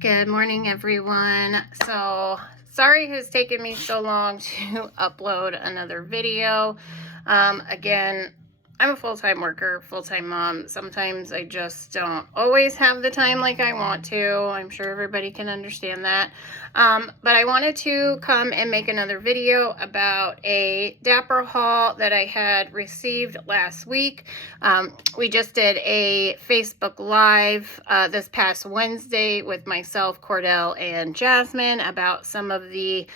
Good morning, everyone. So sorry it's taken me so long to upload another video. Again, I'm a full-time worker, full-time mom. Sometimes I just don't always have the time like I want to. I'm sure everybody can understand that. But I wanted to come and make another video about a Dapper haul that I had received last week. We just did a Facebook Live this past Wednesday with myself, Cordell, and Jasmine about some of the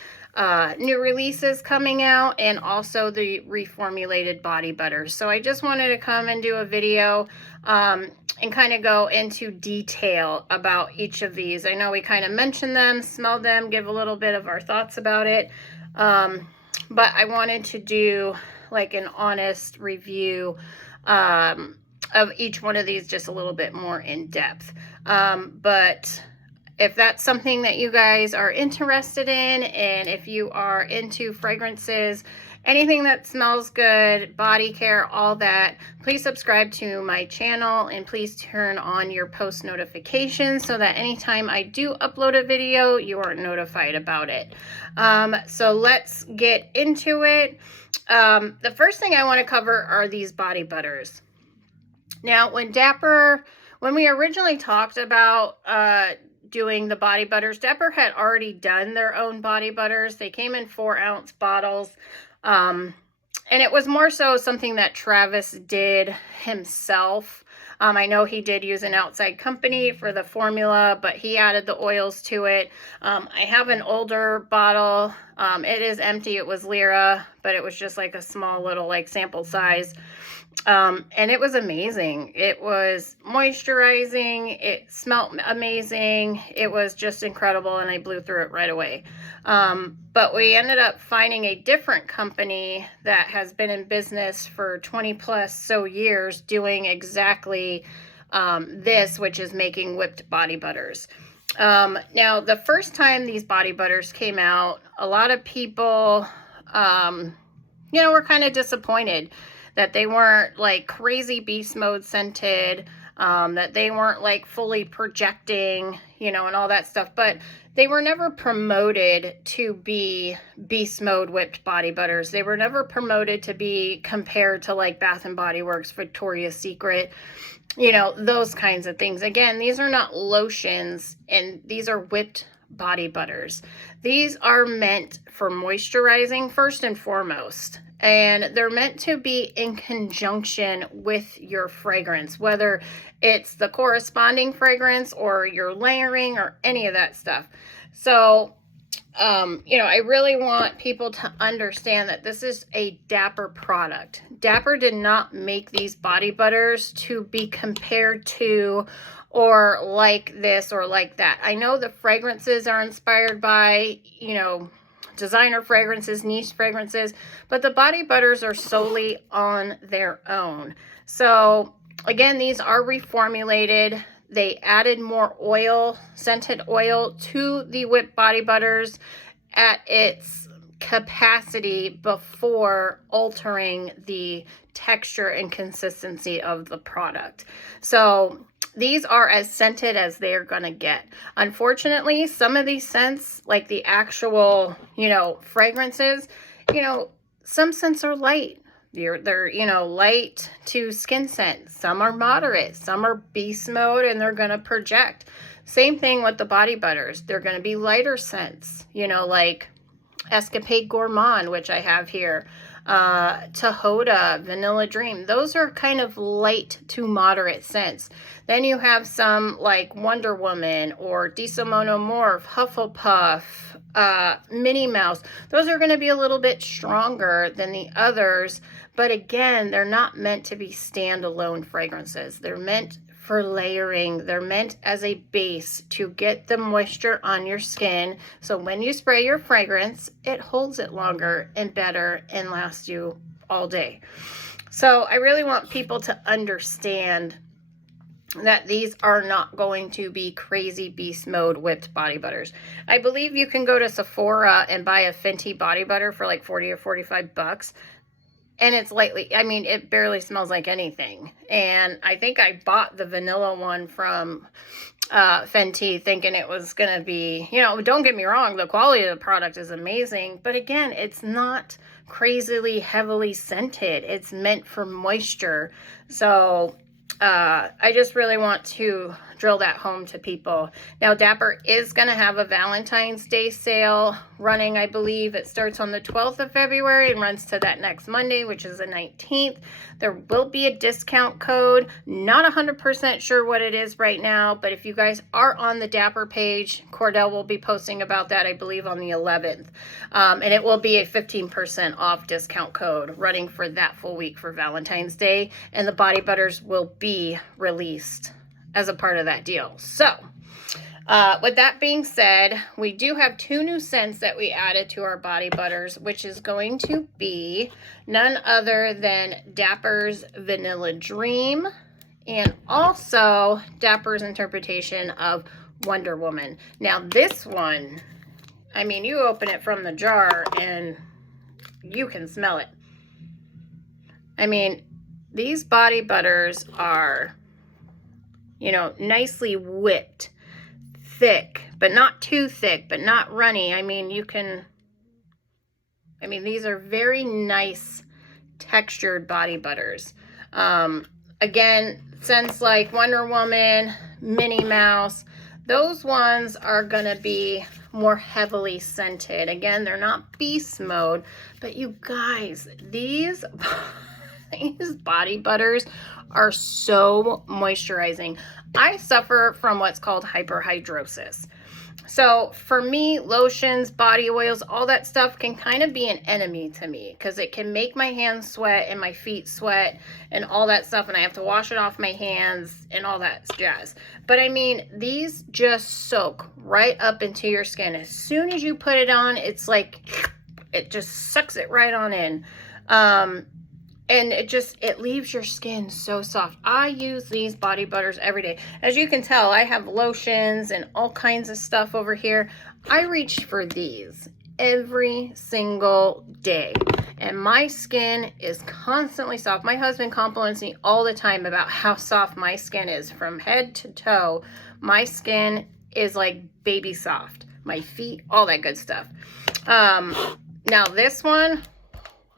new releases coming out and also the reformulated body butters. So I just wanted to come and do a video and kind of go into detail about each of these. I know we kind of mentioned them, smelled them, give a little bit of our thoughts about it. But I wanted to do like an honest review of each one of these just a little bit more in depth. But if that's something that you guys are interested in, and if you are into fragrances, anything that smells good, body care, all that, please subscribe to my channel and please turn on your post notifications so that anytime I do upload a video, you are notified about it. So let's get into it. The first thing I want to cover are these body butters. Now, when we originally talked about doing the body butters, Dapper had already done their own body butters. They came in 4-ounce bottles. And it was more so something that Travis did himself. I know he did use an outside company for the formula, but he added the oils to it. I have an older bottle. It is empty. It was Lyra, but it was just like a small little like sample size. And it was amazing. It was moisturizing. It smelled amazing. It was just incredible, and I blew through it right away. But we ended up finding a different company that has been in business for 20 plus so years doing exactly this, which is making whipped body butters. Now, the first time these body butters came out, a lot of people, were kind of disappointed that they weren't like crazy beast mode scented, that they weren't like fully projecting, and all that stuff. But they were never promoted to be beast mode whipped body butters. They were never promoted to be compared to like Bath and Body Works, Victoria's Secret, those kinds of things. Again, these are not lotions, and these are whipped body butters. These are meant for moisturizing first and foremost. And they're meant to be in conjunction with your fragrance, whether it's the corresponding fragrance or your layering or any of that stuff. So, I really want people to understand that this is a Dapper product. Dapper did not make these body butters to be compared to or like this or like that. I know the fragrances are inspired by, designer fragrances, niche fragrances, but the body butters are solely on their own. So again, these are reformulated. They added more oil, scented oil to the whipped body butters at its capacity before altering the texture and consistency of the product. So these are as scented as they're gonna get. Unfortunately, some of these scents, like the actual, fragrances, some scents are light. They're light to skin scent. Some are moderate. Some are beast mode, and they're gonna project. Same thing with the body butters. They're gonna be lighter scents, like Escapade Gourmand, which I have here. Tahoda, Vanilla Dream. Those are kind of light to moderate scents. Then you have some like Wonder Woman or Diesel Monomorph, Hufflepuff, Minnie Mouse. Those are going to be a little bit stronger than the others. But again, they're not meant to be standalone fragrances. They're meant for layering. They're meant as a base to get the moisture on your skin. So when you spray your fragrance, it holds it longer and better and lasts you all day. So I really want people to understand that these are not going to be crazy beast mode whipped body butters. I believe you can go to Sephora and buy a Fenty body butter for like 40 or 45 bucks. And it's lightly, it barely smells like anything. And I think I bought the vanilla one from Fenty, thinking it was going to be, you know, don't get me wrong, the quality of the product is amazing, but again, it's not crazily heavily scented. It's meant for moisture. So I just really want to drill that home to people. Now, Dapper is going to have a Valentine's Day sale running, I believe. It starts on the 12th of February and runs to that next Monday, which is the 19th. There will be a discount code. Not 100% sure what it is right now, but if you guys are on the Dapper page, Cordell will be posting about that, I believe, on the 11th. And it will be a 15% off discount code running for that full week for Valentine's Day. And the body butters will be released as a part of that deal. So with that being said, we do have 2 new scents that we added to our body butters, which is going to be none other than Dapper's Vanilla Dream and also Dapper's interpretation of Wonder Woman. Now this one, I mean, you open it from the jar and you can smell it. I mean, these body butters are, you know, nicely whipped, thick, but not too thick, but not runny. I mean, these are very nice textured body butters. Again, scents like Wonder Woman, Minnie Mouse, those ones are gonna be more heavily scented. Again, they're not beast mode, but you guys, these body butters are so moisturizing. I suffer from what's called hyperhidrosis. So for me, lotions, body oils, all that stuff can kind of be an enemy to me because it can make my hands sweat and my feet sweat and all that stuff, and I have to wash it off my hands and all that jazz. But I mean, these just soak right up into your skin. As soon as you put it on, it's like it just sucks it right on in. And it leaves your skin so soft. I use these body butters every day. As you can tell, I have lotions and all kinds of stuff over here. I reach for these every single day. And my skin is constantly soft. My husband compliments me all the time about how soft my skin is. From head to toe, my skin is like baby soft. My feet, all that good stuff. Now this one,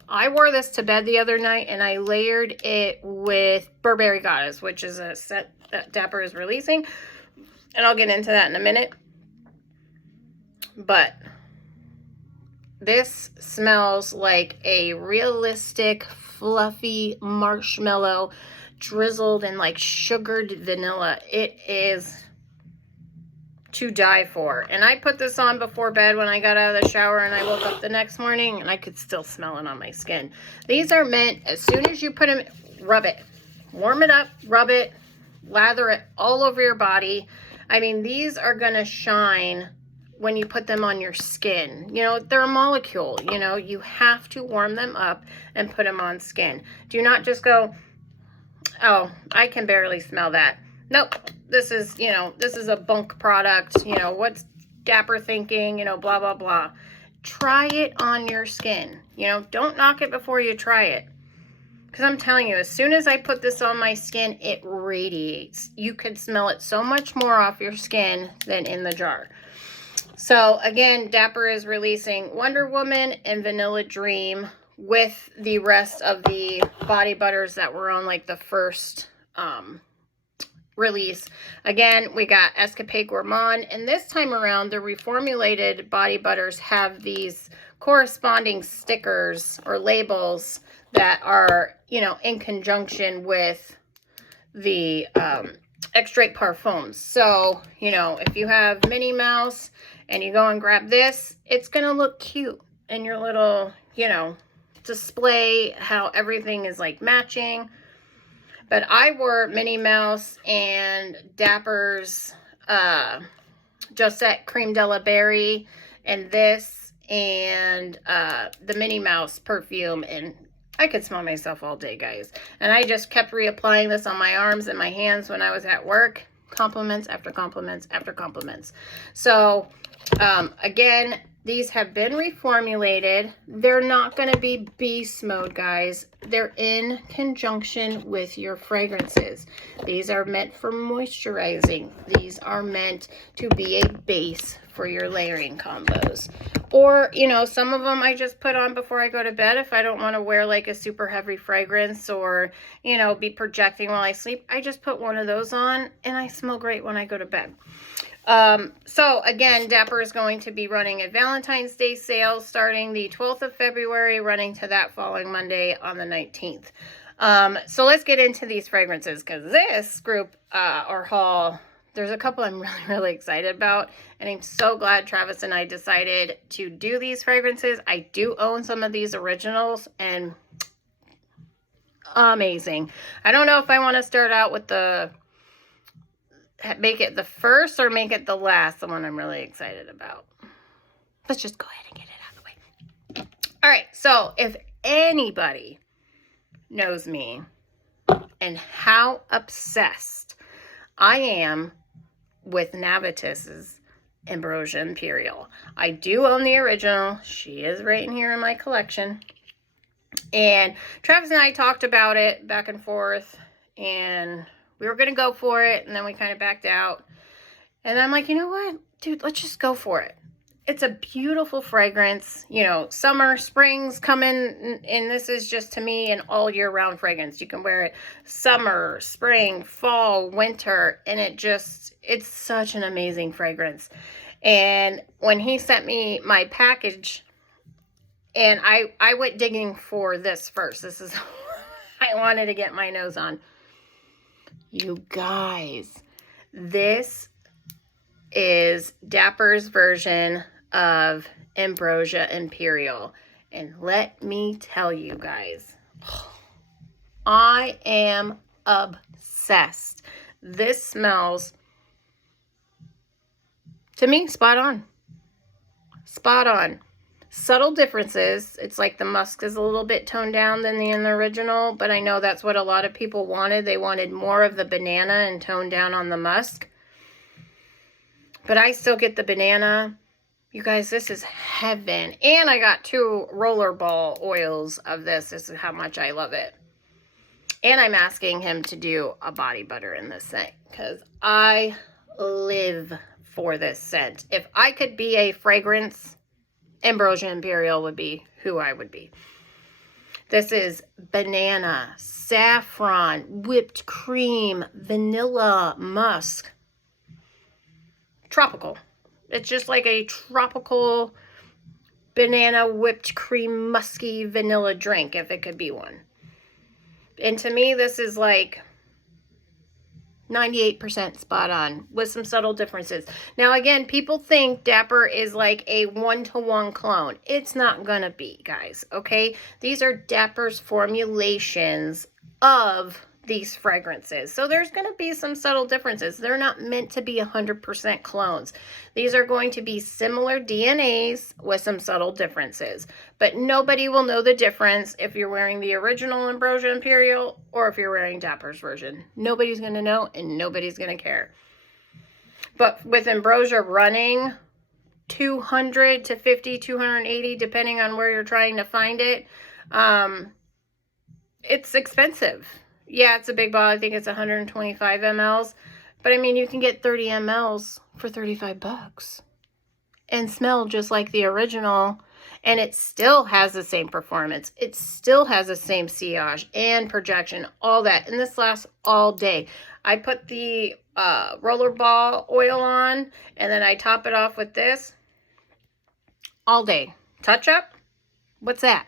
I wore this to bed the other night and I layered it with Burberry Goddess, which is a set that Dapper is releasing. And I'll get into that in a minute. But this smells like a realistic, fluffy marshmallow drizzled in like sugared vanilla. It is to die for. And I put this on before bed when I got out of the shower and I woke up the next morning and I could still smell it on my skin. These are meant, as soon as you put them, rub it, warm it up, rub it, lather it all over your body. I mean, these are gonna shine when you put them on your skin. You know, they're a molecule, you know, you have to warm them up and put them on skin. Do not just go, oh, I can barely smell that. Nope, this is, you know, this is a bunk product. You know, what's Dapper thinking, you know, blah, blah, blah. Try it on your skin. You know, don't knock it before you try it. Because I'm telling you, as soon as I put this on my skin, it radiates. You could smell it so much more off your skin than in the jar. So again, Dapper is releasing Wonder Woman and Vanilla Dream with the rest of the body butters that were on like the first release. Again, we got Escapade Gourmand, and this time around the reformulated body butters have these corresponding stickers or labels that are, you know, in conjunction with the extrait parfums. So, you know, if you have Minnie Mouse and you go and grab this, it's gonna look cute in your little, you know, display, how everything is like matching. But I wore Minnie Mouse and Dapper's Josette Creme de la Berry and this and the Minnie Mouse perfume, and I could smell myself all day, guys. And I just kept reapplying this on my arms and my hands when I was at work. Compliments after compliments after compliments. So again, These have been reformulated. They're not going to be beast mode, guys. They're in conjunction with your fragrances. These are meant for moisturizing. These are meant to be a base for your layering combos. Or, you know, some of them I just put on before I go to bed if I don't want to wear like a super heavy fragrance or, you know, be projecting while I sleep. I just put one of those on and I smell great when I go to bed. So again, Dapper is going to be running a Valentine's Day sale starting the 12th of February, running to that following Monday on the 19th. So let's get into these fragrances, because this group, or haul, there's a couple I'm really excited about, and I'm so glad Travis and I decided to do these fragrances. I do own some of these originals, and amazing. I don't know if I want to start out with make it the first or make it the last, the one I'm really excited about. Let's just go ahead and get it out of the way. All right, so if anybody knows me and how obsessed I am with Navitus's Ambrosia Imperial. I do own the original. She is right in here in my collection. And Travis and I talked about it back and forth, and we were going to go for it, and then we kind of backed out. And I'm like, you know what, dude, let's just go for it. It's a beautiful fragrance. You know, summer, spring's coming, and this is just, to me, an all year round fragrance. You can wear it summer, spring, fall, winter, and it's such an amazing fragrance. And when he sent me my package, and I went digging for this first. This is I wanted to get my nose on. You guys, this is Dapper's version of Ambrosia Imperial. And let me tell you guys, I am obsessed. This smells, to me, spot on. Spot on. Subtle differences. It's like the musk is a little bit toned down than in the original, but I know that's what a lot of people wanted. They wanted more of the banana and toned down on the musk. But I still get the banana. You guys, this is heaven. And I got 2 rollerball oils of this. This is how much I love it. And I'm asking him to do a body butter in this scent, because I live for this scent. If I could be a fragrance, Ambrosia Imperial would be who I would be. This is banana, saffron, whipped cream, vanilla, musk. Tropical. It's just like a tropical banana, whipped cream, musky vanilla drink, if it could be one. And to me, this is like 98% spot on with some subtle differences. Now, again, people think Dapper is like a one-to-one clone. It's not gonna be, guys, okay? These are Dapper's formulations of these fragrances. So there's going to be some subtle differences. They're not meant to be 100% clones. These are going to be similar DNAs with some subtle differences. But nobody will know the difference if you're wearing the original Ambrosia Imperial or if you're wearing Dapper's version. Nobody's going to know and nobody's going to care. But with Ambrosia running 200 to 50, 280, depending on where you're trying to find it, it's expensive. Yeah, it's a big bottle. I think it's 125 mLs. But I mean, you can get 30 mLs for 35 bucks and smell just like the original. And it still has the same performance. It still has the same sillage and projection, all that. And this lasts all day. I put the rollerball oil on, and then I top it off with this all day. Touch up? What's that?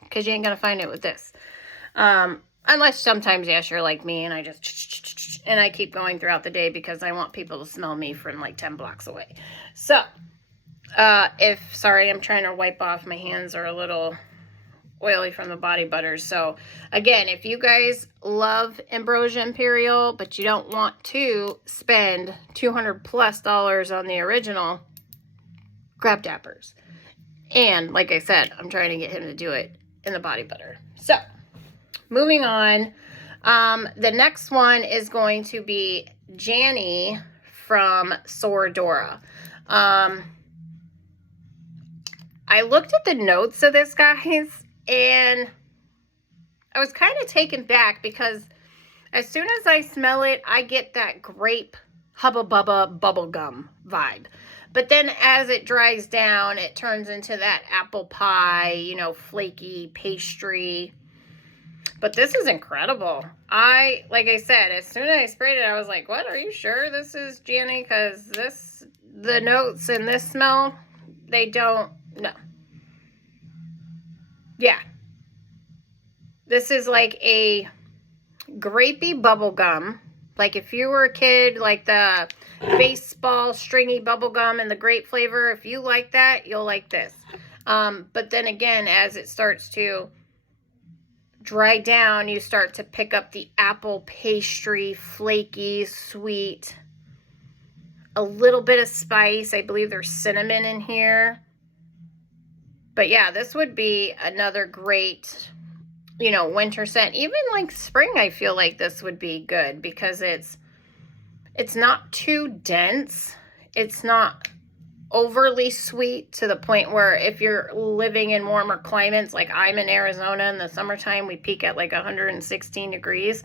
Because you ain't going to find it with this. Unless sometimes, yes, you're like me and I keep going throughout the day because I want people to smell me from like 10 blocks away. So, sorry, I'm trying to wipe off. My hands are a little oily from the body butters. So, again, if you guys love Ambrosia Imperial, but you don't want to spend $200+ on the original, grab Dapper's. And, like I said, I'm trying to get him to do it in the body butter. So, moving on, the next one is going to be Jany from Sora Dora. I looked at the notes of this, guys, and I was kind of taken back because as soon as I smell it, I get that grape Hubba Bubba bubblegum vibe. But then as it dries down, it turns into that apple pie, you know, flaky pastry. But this is incredible. Like I said, as soon as I sprayed it, I was like, what, are you sure this is Jany? Because the notes in this smell, they don't, no. Yeah. This is like a grapey bubble gum. Like if you were a kid, like the baseball stringy bubble gum and the grape flavor, if you like that, you'll like this. But then again, as it starts to dry down, you start to pick up the apple pastry, flaky, sweet, a little bit of spice. I believe there's cinnamon in here. But yeah, this would be another great, you know, winter scent. Even like spring, I feel like this would be good because it's not too dense. It's not overly sweet to the point where if you're living in warmer climates, like I'm in Arizona in the summertime, we peak at like 116 degrees.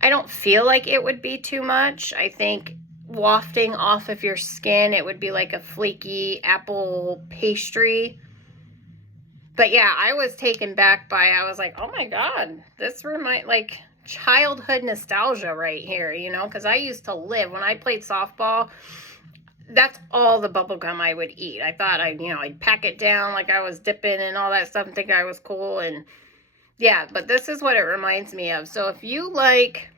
I don't feel like it would be too much. I think wafting off of your skin, it would be like a flaky apple pastry. But yeah, I was taken back by, I was like, oh my God, this like childhood nostalgia right here, you know, because I used to live, when I played softball, that's all the bubble gum I would eat. I thought I'd pack it down like I was dipping and all that stuff and think I was cool. And yeah, but this is what it reminds me of. So if you like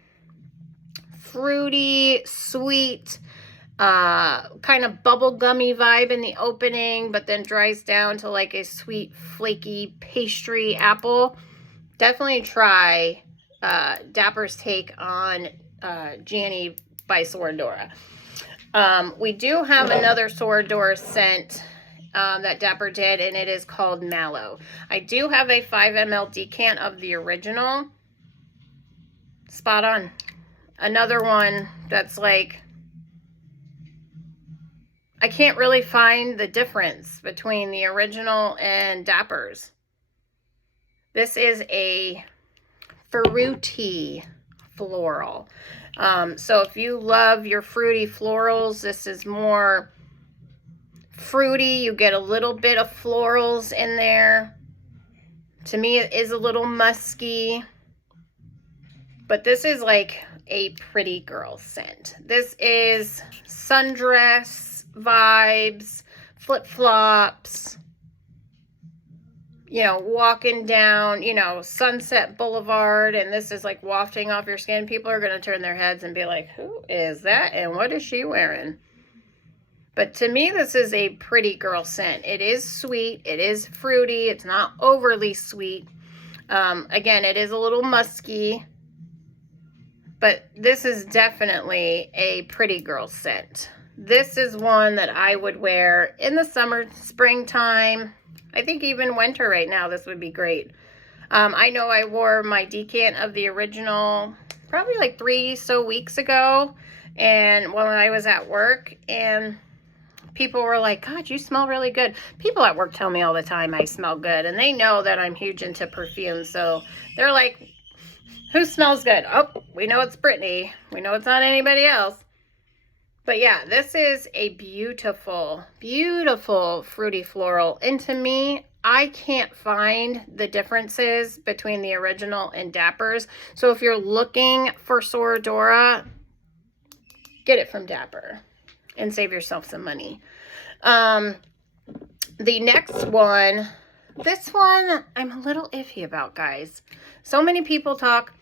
fruity, sweet, kind of bubblegummy vibe in the opening, but then dries down to like a sweet, flaky pastry apple, definitely try Dapper's take on Jany by Sora Dora. We do have another Sora Dora scent that Dapper did, and it is called Mallow. I do have a 5 ml decant of the original. Spot on. Another one that's like, I can't really find the difference between the original and Dapper's. This is a fruity floral. So if you love your fruity florals, this is more fruity. You get a little bit of florals in there. To me, it is a little musky. But this is like a pretty girl scent. This is sundress vibes, flip-flops, you know, walking down, you know, Sunset Boulevard, and this is like wafting off your skin. People are going to turn their heads and be like, who is that? And what is she wearing? But to me, this is a pretty girl scent. It is sweet. It is fruity. It's not overly sweet. Again, it is a little musky. But this is definitely a pretty girl scent. This is one that I would wear in the summer, springtime. I think even winter right now, this would be great. I know I wore my decant of the original probably like 3 weeks ago. And when I was at work, and people were like, God, you smell really good. People at work tell me all the time I smell good. And they know that I'm huge into perfume. So they're like, who smells good? Oh, we know it's Brittany. We know it's not anybody else. But yeah, this is a beautiful, beautiful fruity floral. And to me, I can't find the differences between the original and Dapper's. So if you're looking for Sora Dora, get it from Dapper and save yourself some money. The next one, this one I'm a little iffy about, guys. So many people talk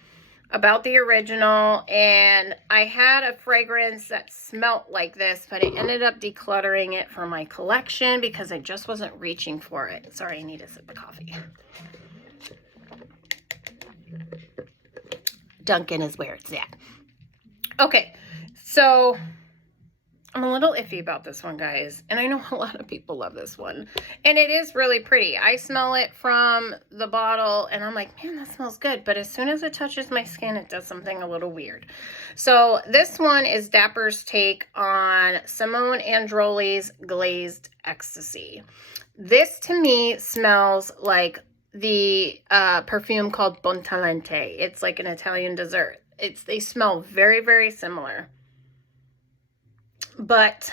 about the original, and I had a fragrance that smelt like this, but I ended up decluttering it for my collection because I just wasn't reaching for it. Sorry, I need a sip of coffee. Dunkin' is where it's at. Okay, so I'm a little iffy about this one, guys. And I know a lot of people love this one. And it is really pretty. I smell it from the bottle and I'm like, man, that smells good. But as soon as it touches my skin, it does something a little weird. So this one is Dapper's take on Simone Androli's Glazed Ecstasy. This to me smells like the perfume called Bontalente. It's like an Italian dessert. They smell very, very similar. But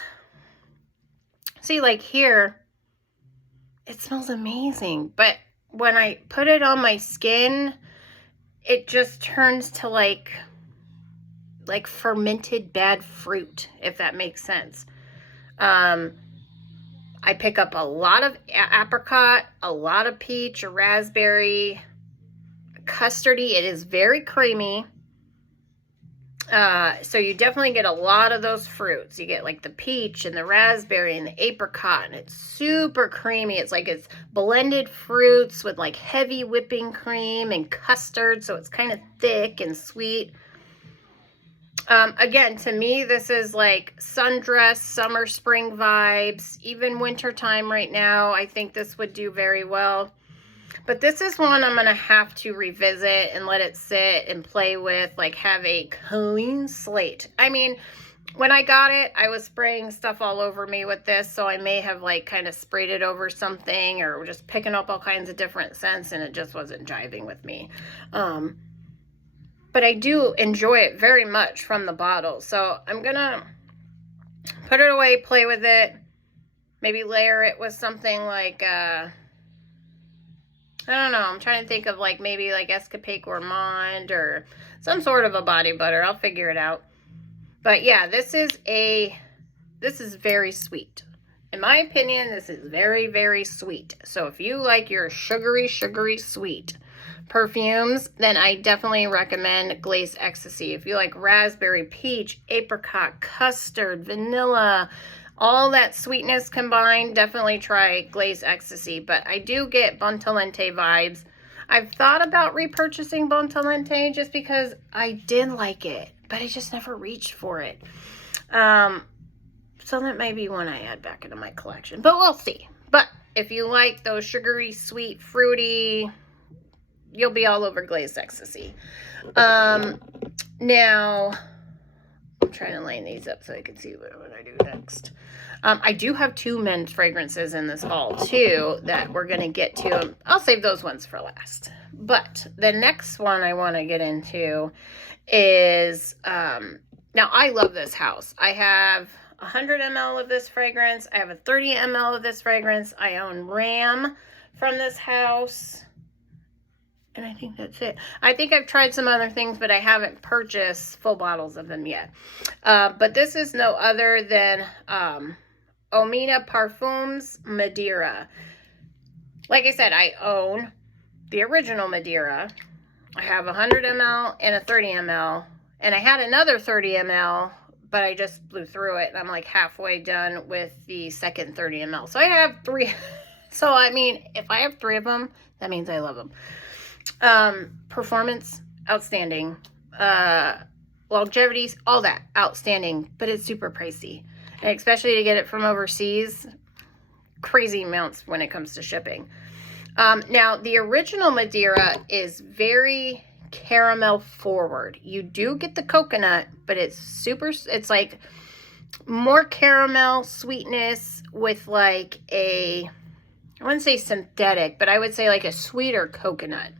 see, like here, it smells amazing. But when I put it on my skin, it just turns to like fermented bad fruit, if that makes sense. I pick up a lot of apricot, a lot of peach, raspberry, custardy. It is very creamy. So you definitely get a lot of those fruits. You get like the peach and the raspberry and the apricot, and it's super creamy. It's like it's blended fruits with like heavy whipping cream and custard, so it's kind of thick and sweet. Again, to me, this is like sundress, summer, spring vibes, even wintertime right now. I think this would do very well. But this is one I'm going to have to revisit and let it sit and play with, like have a clean slate. I mean, when I got it, I was spraying stuff all over me with this, so I may have like kind of sprayed it over something or just picking up all kinds of different scents, and it just wasn't jiving with me. But I do enjoy it very much from the bottle, so I'm going to put it away, play with it, maybe layer it with something like... I don't know. I'm trying to think of like maybe like Escapade Gourmand or some sort of a body butter. I'll figure it out. But yeah, this is very sweet. In my opinion, this is very, very sweet. So if you like your sugary, sugary sweet perfumes, then I definitely recommend Glazed Ecstasy. If you like raspberry, peach, apricot, custard, vanilla, all that sweetness combined, definitely try Glazed Ecstasy. But I do get Bontalente vibes. I've thought about repurchasing Bontalente just because I did like it, but I just never reached for it. So that may be one I add back into my collection, but we'll see. But if you like those sugary, sweet, fruity, you'll be all over Glazed Ecstasy. Now... I'm trying to line these up so I can see what I do next. I do have 2 men's fragrances in this haul too that we're going to get to. I'll save those ones for last. But the next one I want to get into is, now I love this house. I have 100 ml of this fragrance. I have a 30 ml of this fragrance. I own Ram from this house. And I think that's it. I think I've tried some other things, but I haven't purchased full bottles of them yet. But this is no other than Omina Parfums Madera. Like I said, I own the original Madera. I have 100 ml and a 30 ml. And I had another 30 ml, but I just blew through it. And I'm like halfway done with the second 30 ml. So I have 3. So, I mean, if I have 3 of them, that means I love them. Performance, outstanding. Longevity, all that, outstanding. But it's super pricey. And especially to get it from overseas, crazy amounts when it comes to shipping. Now, the original Madera is very caramel forward. You do get the coconut, but it's like more caramel sweetness with like I wouldn't say synthetic, but I would say like a sweeter coconut.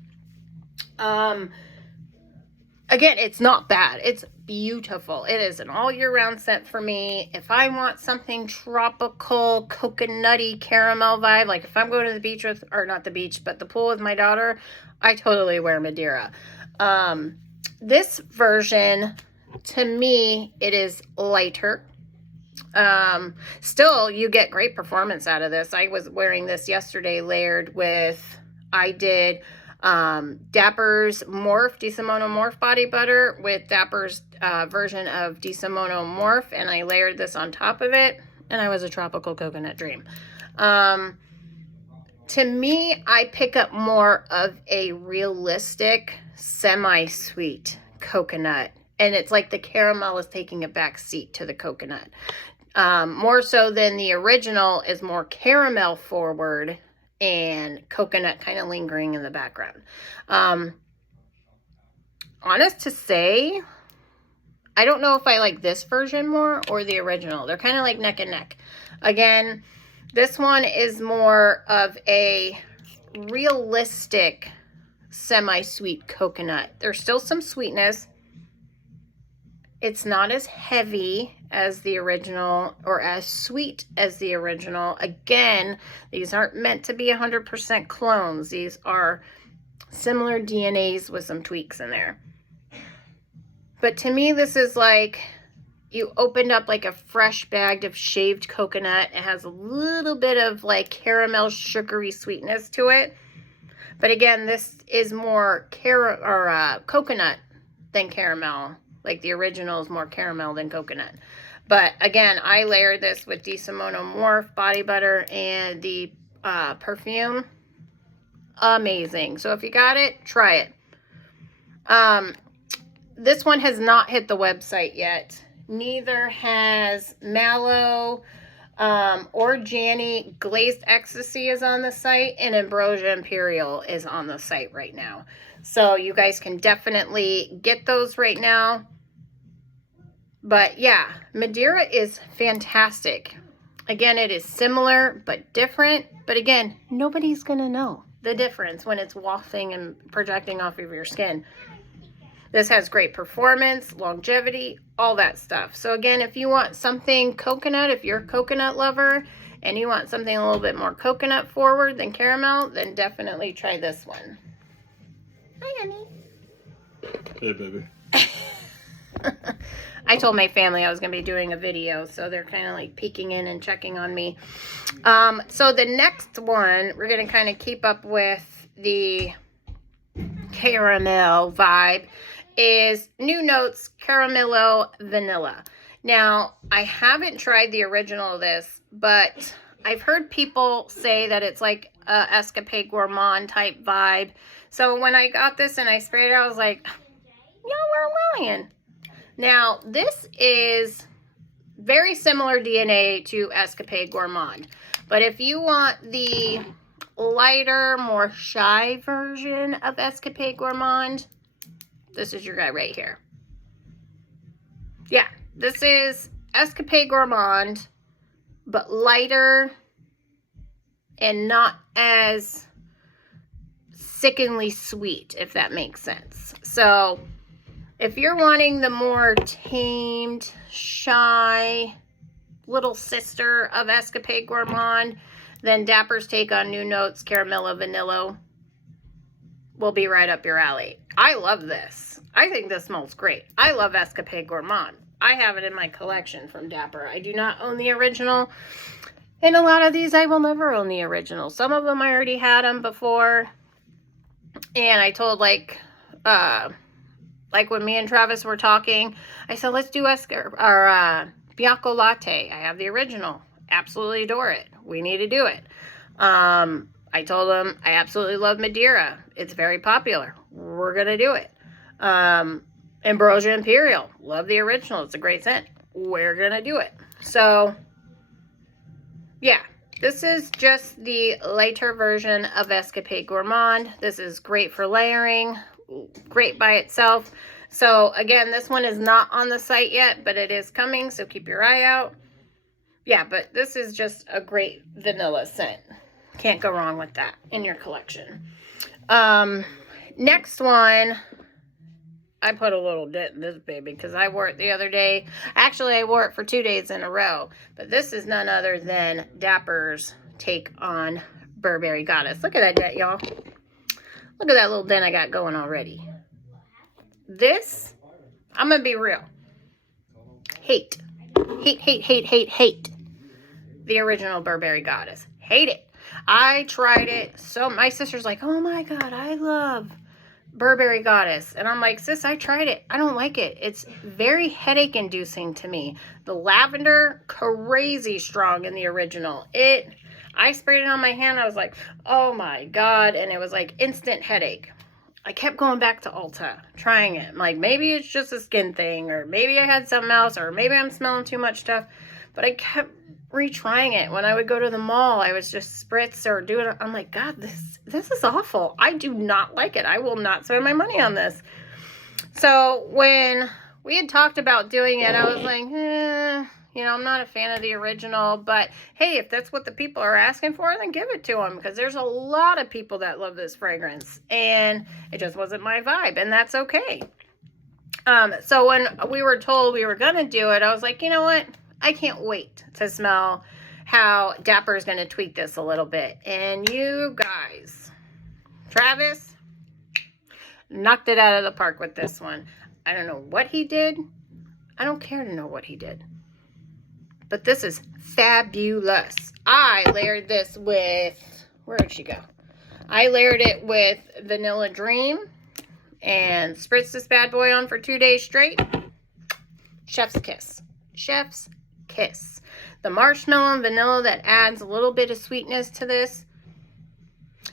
Again, it's not bad. It's beautiful. It is an all year round scent for me. If I want something tropical, coconutty caramel vibe, like if I'm going to the beach with, or not the beach, but the pool with my daughter, I totally wear Madera. This version, to me, it is lighter. Still, you get great performance out of this. I was wearing this yesterday layered with, I did Dapper's DeSimono Morph body butter with Dapper's version of DeSimono Morph, and I layered this on top of it, and I was a tropical coconut dream. To me, I pick up more of a realistic, semi-sweet coconut, and it's like the caramel is taking a back seat to the coconut. More so than the original is more caramel forward and coconut kind of lingering in the background. Honest to say, I don't know if I like this version more or the original. They're kind of like neck and neck. Again, this one is more of a realistic semi-sweet coconut. There's still some sweetness. It's not as heavy as the original or as sweet as the original. Again, these aren't meant to be 100% clones. These are similar DNAs with some tweaks in there. But to me, this is like you opened up like a fresh bag of shaved coconut. It has a little bit of like caramel sugary sweetness to it. But again, this is more coconut than caramel. Like the original is more caramel than coconut. But again, I layered this with DeSimone Morph body butter and the perfume. Amazing. So if you got it, try it. This one has not hit the website yet. Neither has Mallow or Jany. Glazed Ecstasy is on the site, and Ambrosia Imperial is on the site right now. So you guys can definitely get those right now. But yeah, Madera is fantastic. Again, it is similar but different. But again, nobody's going to know the difference when it's wafting and projecting off of your skin. This has great performance, longevity, all that stuff. So again, if you want something coconut, if you're a coconut lover and you want something a little bit more coconut forward than caramel, then definitely try this one. Hi, honey. Hey, baby. I told my family I was going to be doing a video, so they're kind of like peeking in and checking on me. So the next one, we're going to kind of keep up with the caramel vibe, is New Notes Caramela Vanilla. Now, I haven't tried the original of this, but I've heard people say that it's like a Escapade Gourmand type vibe. So when I got this and I sprayed it, I was like, y'all were lying. Now, this is very similar DNA to Escapade Gourmand. But if you want the lighter, more shy version of Escapade Gourmand, this is your guy right here. Yeah, this is Escapade Gourmand, but lighter and not as sickeningly sweet, if that makes sense. So if you're wanting the more tamed, shy little sister of Escapade Gourmand, then Dapper's take on New Notes Caramela Vanilla will be right up your alley. I love this. I think this smells great. I love Escapade Gourmand. I have it in my collection from Dapper. I do not own the original. And a lot of these I will never own the original. Some of them I already had them before. And I told like when me and Travis were talking, I said, let's do Bianco Latte. I have the original. Absolutely adore it. We need to do it. I told him I absolutely love Madera. It's very popular. We're going to do it. Ambrosia Imperial. Love the original. It's a great scent. We're going to do it. So, yeah. This is just the lighter version of Escapade Gourmand. This is great for layering. Great by itself. So, again, this one is not on the site yet, but it is coming. So, keep your eye out. Yeah, but this is just a great vanilla scent. Can't go wrong with that in your collection. Next one, I put a little dent in this baby because I wore it the other day. Actually, I wore it for 2 days in a row. But this is none other than Dapper's take on Burberry Goddess. Look at that dent, y'all. Look at that little dent I got going already. This, I'm going to be real. Hate. Hate the original Burberry Goddess. Hate it. I tried it. So my sister's like, oh my God, I love Burberry Goddess. And I'm like, sis, I tried it. I don't like it. It's very headache inducing to me. The lavender, crazy strong in the original. I sprayed it on my hand. I was like, oh my God. And it was like instant headache. I kept going back to Ulta, trying it. I'm like, maybe it's just a skin thing, or maybe I had something else, or maybe I'm smelling too much stuff. but I kept retrying it. When I would go to the mall, I was just spritz or do it. I'm like, God, this is awful. I do not like it. I will not spend my money on this. So when we had talked about doing it, I was like, you know, I'm not a fan of the original, but hey, if that's what the people are asking for, then give it to them, because there's a lot of people that love this fragrance, and it just wasn't my vibe, and that's okay. So when we were told we were going to do it, I was like, you know what? I can't wait to smell how Dapper is going to tweak this a little bit. And you guys, Travis knocked it out of the park with this one. I don't know what he did. I don't care to know what he did. But this is fabulous. I layered this with, where did she go? I layered it with Vanilla Dream and spritzed this bad boy on for 2 days straight. Chef's kiss. Chef's kiss. The marshmallow and vanilla that adds a little bit of sweetness to this.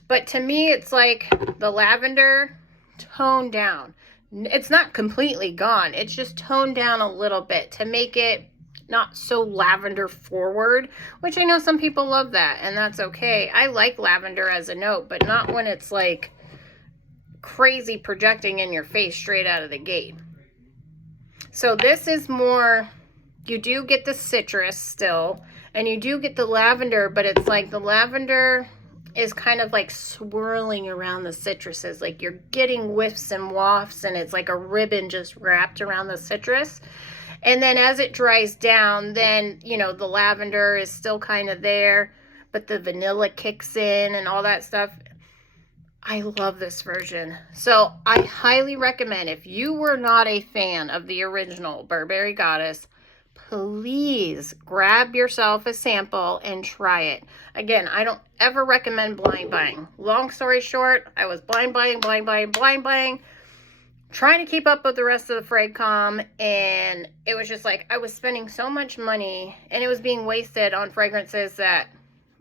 But to me, it's like the lavender toned down. It's not completely gone. It's just toned down a little bit to make it not so lavender forward, which I know some people love that, and that's okay. I like lavender as a note, but not when it's like crazy projecting in your face straight out of the gate. So this is more, you do get the citrus still, and you do get the lavender, but it's like the lavender is kind of like swirling around the citruses, like you're getting whiffs and wafts, and it's like a ribbon just wrapped around the citrus. And then as it dries down, then, you know, the lavender is still kind of there, but the vanilla kicks in and all that stuff. I love this version. So I highly recommend, if you were not a fan of the original Burberry Goddess, please grab yourself a sample and try it. Again, I don't ever recommend blind buying. Long story short, I was blind buying, trying to keep up with the rest of the Fragcom, and it was just like I was spending so much money and it was being wasted on fragrances that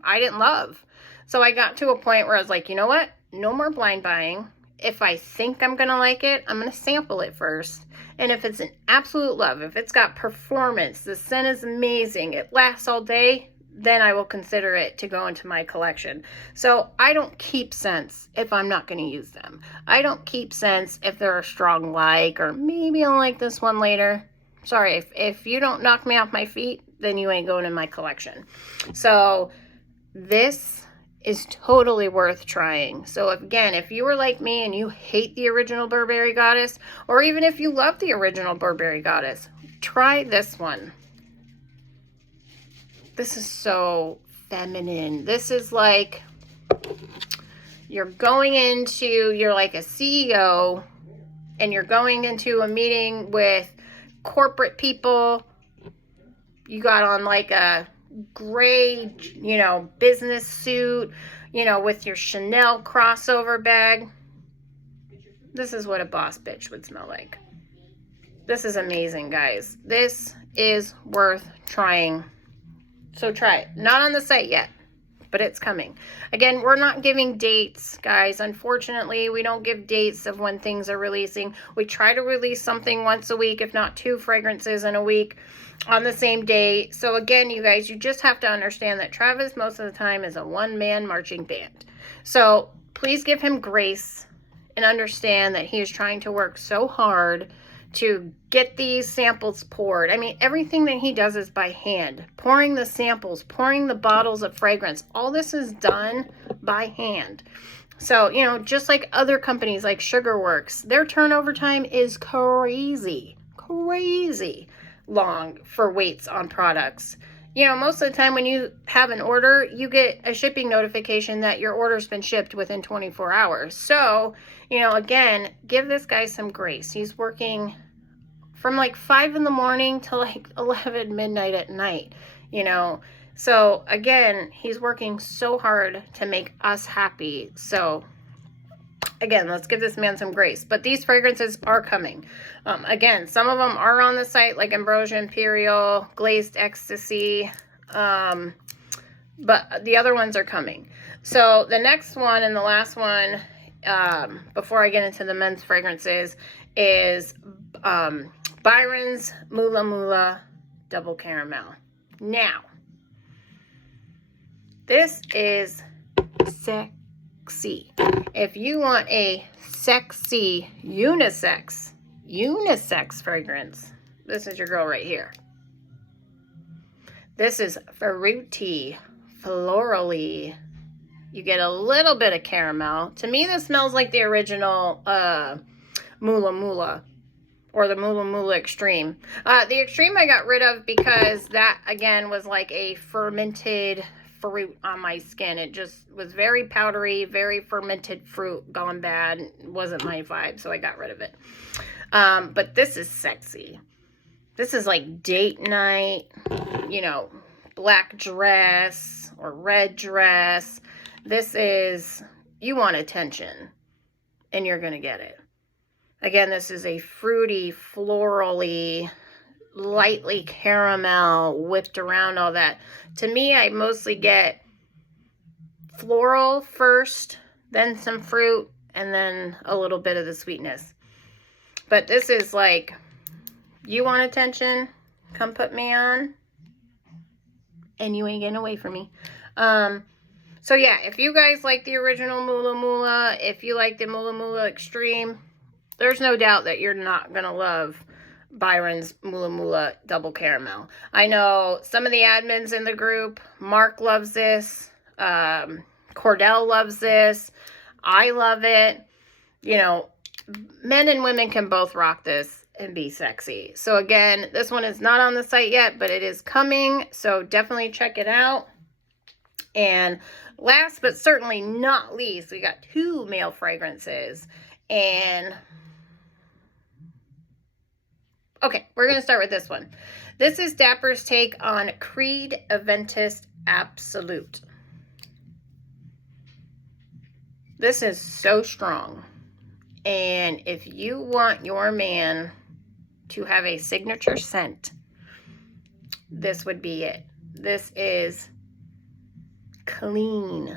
I didn't love. So I got to a point where I was like, you know what? No more blind buying. If I think I'm going to like it, I'm going to sample it first. And if it's an absolute love, if it's got performance, the scent is amazing, it lasts all day, then I will consider it to go into my collection. So I don't keep scents if I'm not going to use them. I don't keep scents if they're a strong like, or maybe I'll like this one later. Sorry, if you don't knock me off my feet, then you ain't going in my collection. So this is totally worth trying. So if you were like me and you hate the original Burberry Goddess, or even if you love the original Burberry Goddess, try this one. This is so feminine. This is like you're like a CEO and you're going into a meeting with corporate people. You got on like a gray, you know, business suit, you know, with your Chanel crossover bag. This is what a boss bitch would smell like. This is amazing, guys. This is worth trying. So try it. Not on the site yet, but it's coming. Again, we're not giving dates, guys. Unfortunately, we don't give dates of when things are releasing. We try to release something once a week, if not 2 fragrances in a week on the same day. So again, you guys, you just have to understand that Travis most of the time is a one-man marching band. So please give him grace and understand that he is trying to work so hard to get these samples poured. I mean, everything that he does is by hand. Pouring the samples, pouring the bottles of fragrance. All this is done by hand. So, you know, just like other companies like Sugarworks, their turnover time is crazy long for waits on products. You know, most of the time when you have an order, you get a shipping notification that your order's been shipped within 24 hours. So, you know, again, give this guy some grace. He's working from like 5 in the morning to like 11 midnight at night, you know. So again, he's working so hard to make us happy. So again, let's give this man some grace. But these fragrances are coming. Again, some of them are on the site, like Ambrosia, Imperial, Glazed Ecstasy. But the other ones are coming. So the next one and the last one, before I get into the men's fragrances, is Byron's Mula Mula Double Caramel. Now, this is sexy. If you want a sexy unisex fragrance, this is your girl right here. This is fruity, florally. You get a little bit of caramel. To me, this smells like the original Mula Mula, or the Mula Mula Extreme. The Extreme I got rid of because that, again, was like a fermented fruit on my skin. It just was very powdery, very fermented fruit gone bad. It wasn't my vibe, so I got rid of it. But this is sexy. This is like date night, you know, black dress or red dress. This is, you want attention, and you're going to get it. Again, this is a fruity, florally, lightly caramel, whipped around, all that. To me, I mostly get floral first, then some fruit, and then a little bit of the sweetness. But this is like, you want attention? Come put me on, and you ain't getting away from me. So yeah, if you guys like the original Mula Mula, if you like the Mula Mula Extreme, there's no doubt that you're not going to love Byron's Mula Mula Double Caramel. I know some of the admins in the group, Mark loves this, Cordell loves this, I love it. You know, men and women can both rock this and be sexy. So again, this one is not on the site yet, but it is coming, so definitely check it out. And last but certainly not least, we got 2 male fragrances. And okay, we're going to start with this one. This is Dapper's take on Creed Aventus Absolute. This is so strong. And if you want your man to have a signature scent, this would be it. This is clean,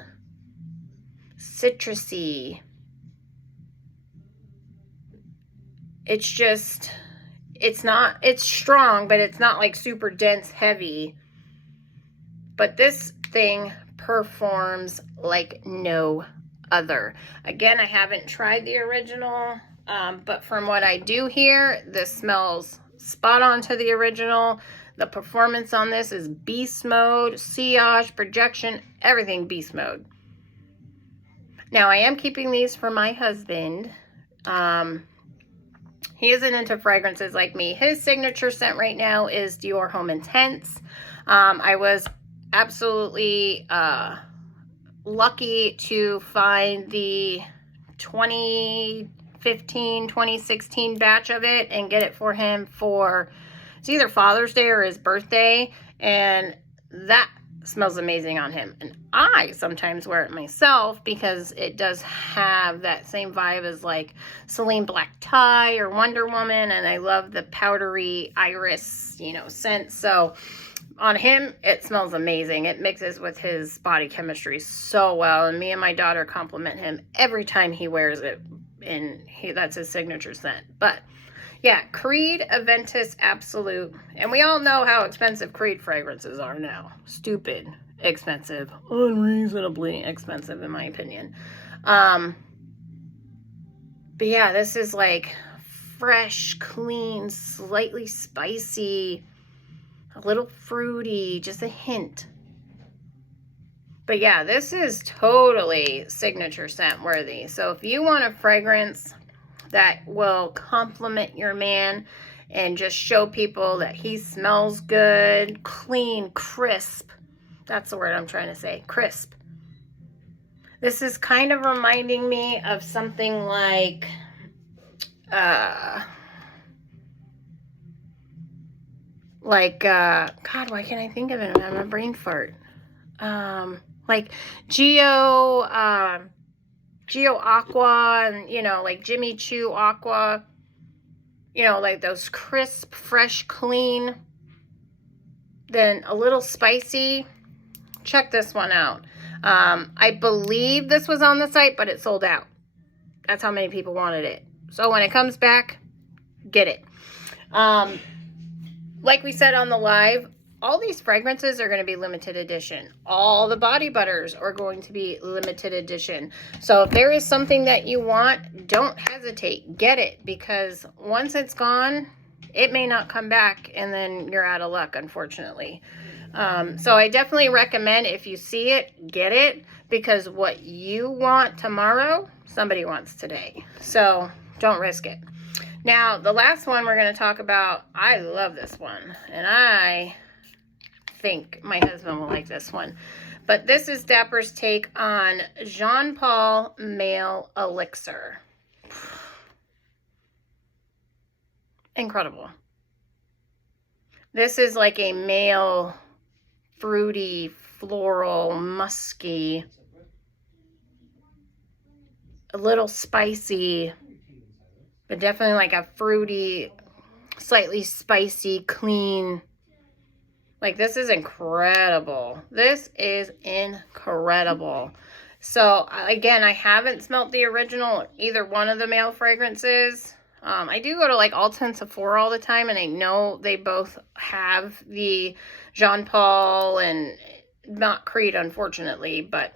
citrusy. It's just, it's strong, but it's not like super dense, heavy. But this thing performs like no other. Again, I haven't tried the original, but from what I do hear, this smells spot on to the original. The performance on this is beast mode, sillage, projection, everything beast mode. Now, I am keeping these for my husband. He isn't into fragrances like me. His signature scent right now is Dior Homme Intense. I was absolutely lucky to find the 2015, 2016 batch of it and get it for him for, it's either Father's Day or his birthday, and that smells amazing on him. And I sometimes wear it myself because it does have that same vibe as like Celine Black Tie or Wonder Woman, and I love the powdery iris, you know, scent. So on him, it smells amazing. It mixes with his body chemistry so well, and me and my daughter compliment him every time he wears it, and that's his signature scent. But yeah, Creed Aventus Absolute. And we all know how expensive Creed fragrances are now. Stupid expensive. Unreasonably expensive, in my opinion. But yeah, this is like fresh, clean, slightly spicy, a little fruity, just a hint. But yeah, this is totally signature scent worthy. So if you want a fragrance that will compliment your man and just show people that he smells good, clean, crisp. That's the word I'm trying to say, crisp. This is kind of reminding me of something like, God, why can't I think of it? I'm a brain fart. Like Geo Aqua, and, you know, like Jimmy Choo Aqua, you know, like those crisp, fresh, clean, then a little spicy. Check this one out. I believe this was on the site, but it sold out. That's how many people wanted it. So when it comes back, get it. Like we said on the live, all these fragrances are going to be limited edition. All the body butters are going to be limited edition. So if there is something that you want, don't hesitate. Get it, because once it's gone, it may not come back, and then you're out of luck, unfortunately. So I definitely recommend, if you see it, get it, because what you want tomorrow, somebody wants today. So don't risk it. Now, the last one we're going to talk about, I love this one, and I think my husband will like this one. But this is Dapper's take on Jean Paul Male Elixir. Incredible. This is like a male, fruity, floral, musky, a little spicy, but definitely like a fruity, slightly spicy, clean. Like, this is incredible. This is incredible. So, again, I haven't smelt the original, either one of the male fragrances. I do go to like Ulta and Sephora all the time, and I know they both have the Jean Paul and not Creed, unfortunately, but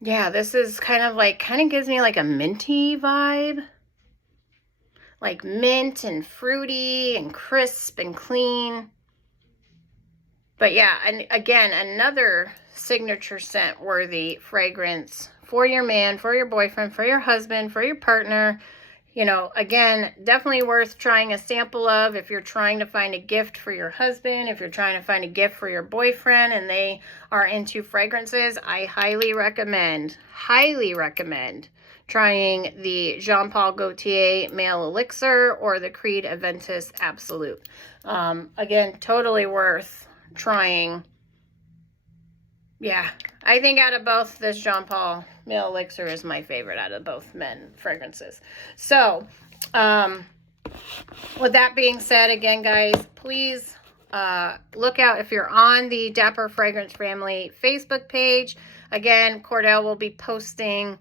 yeah, this is kind of gives me like a minty vibe. Like mint and fruity and crisp and clean. But yeah, and again, another signature scent worthy fragrance for your man, for your boyfriend, for your husband, for your partner. You know, again, definitely worth trying a sample of if you're trying to find a gift for your husband, if you're trying to find a gift for your boyfriend and they are into fragrances. I highly recommend trying the Jean Paul Gaultier Male Elixir or the Creed Aventus Absolute. Again, totally worth trying. Yeah, I think out of both, this Jean Paul Male Elixir is my favorite out of both men fragrances. So, with that being said, again, guys, please look out if you're on the Dapper Fragrance Family Facebook page. Again, Cordell will be posting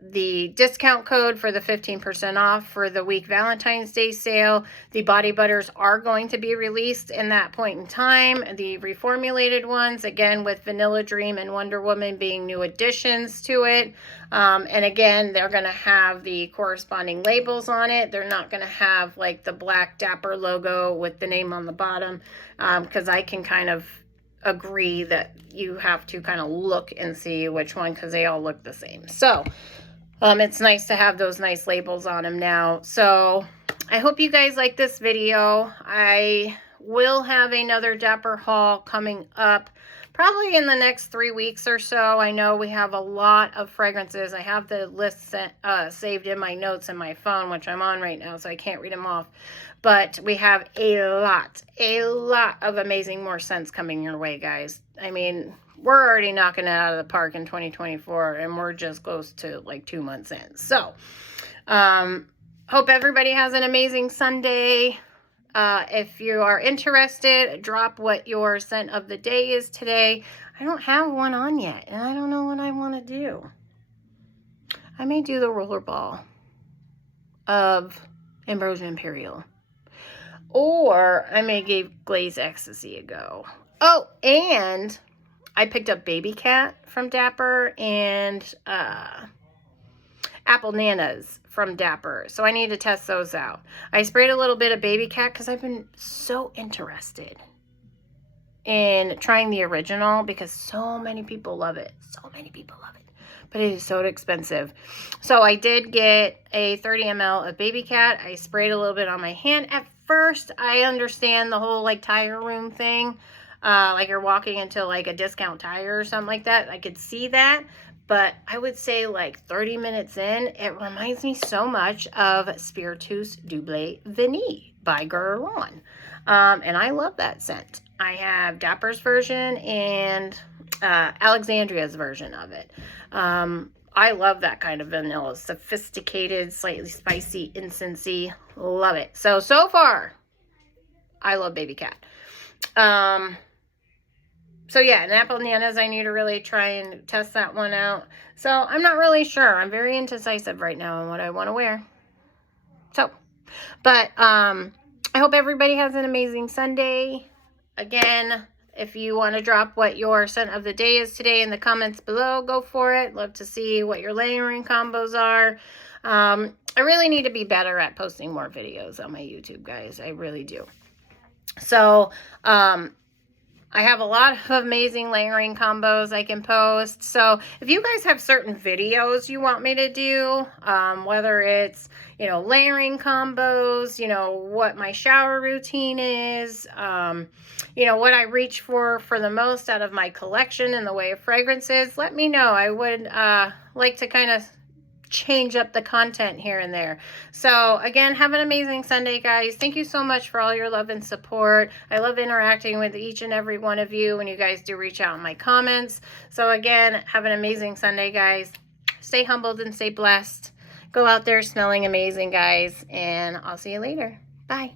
the discount code for the 15% off for the week Valentine's Day sale. The body butters are going to be released in that point in time. The reformulated ones, again, with Vanilla Dream and Wonder Woman being new additions to it. And again, they're going to have the corresponding labels on it. They're not going to have like the black Dapper logo with the name on the bottom, because I can kind of agree that you have to kind of look and see which one, because they all look the same. So it's nice to have those nice labels on them now. So I hope you guys like this video. I will have another Dapper haul coming up probably in the next 3 weeks or so. I know we have a lot of fragrances. I have the list saved in my notes in my phone, which I'm on right now, so I can't read them off. But we have a lot of amazing more scents coming your way, guys. I mean, we're already knocking it out of the park in 2024, and we're just close to like 2 months in. So, hope everybody has an amazing Sunday. If you are interested, drop what your scent of the day is today. I don't have one on yet, and I don't know what I want to do. I may do the rollerball of Ambrosia Imperial. Or I may give Glazed Ecstasy a go. Oh, and I picked up Baby Cat from Dapper and Apple Nanas from Dapper. So I need to test those out. I sprayed a little bit of Baby Cat because I've been so interested in trying the original because so many people love it. So many people love it. But it is so expensive. So I did get a 30 ml of Baby Cat. I sprayed a little bit on my hand. At first, I understand the whole like tire room thing. Like you're walking into like a discount tire or something like that. I could see that. But I would say like 30 minutes in, it reminds me so much of Spiritus Double Vanille by Guerlain. And I love that scent. I have Dapper's version and Alexandria's version of it. I love that kind of vanilla. Sophisticated, slightly spicy, incensey. Love it. So far, I love Baby Cat. So yeah, and Apple Nanas, I need to really try and test that one out. So I'm not really sure. I'm very indecisive right now on what I want to wear. So, but I I hope everybody has an amazing Sunday. Again, if you want to drop what your scent of the day is today in the comments below, go for it. Love to see what your layering combos are. I really need to be better at posting more videos on my YouTube, guys. I really do. So, I have a lot of amazing layering combos I can post. So if you guys have certain videos you want me to do, whether it's, layering combos, what my shower routine is, what I reach for the most out of my collection in the way of fragrances, let me know. I would like to kind of change up the content here and there. So again, have an amazing Sunday, guys. Thank you so much for all your love and support. I love interacting with each and every one of you when you guys do reach out in my comments. So again, have an amazing Sunday, guys. Stay humbled and stay blessed. Go out there smelling amazing, guys, and I'll see you later. Bye.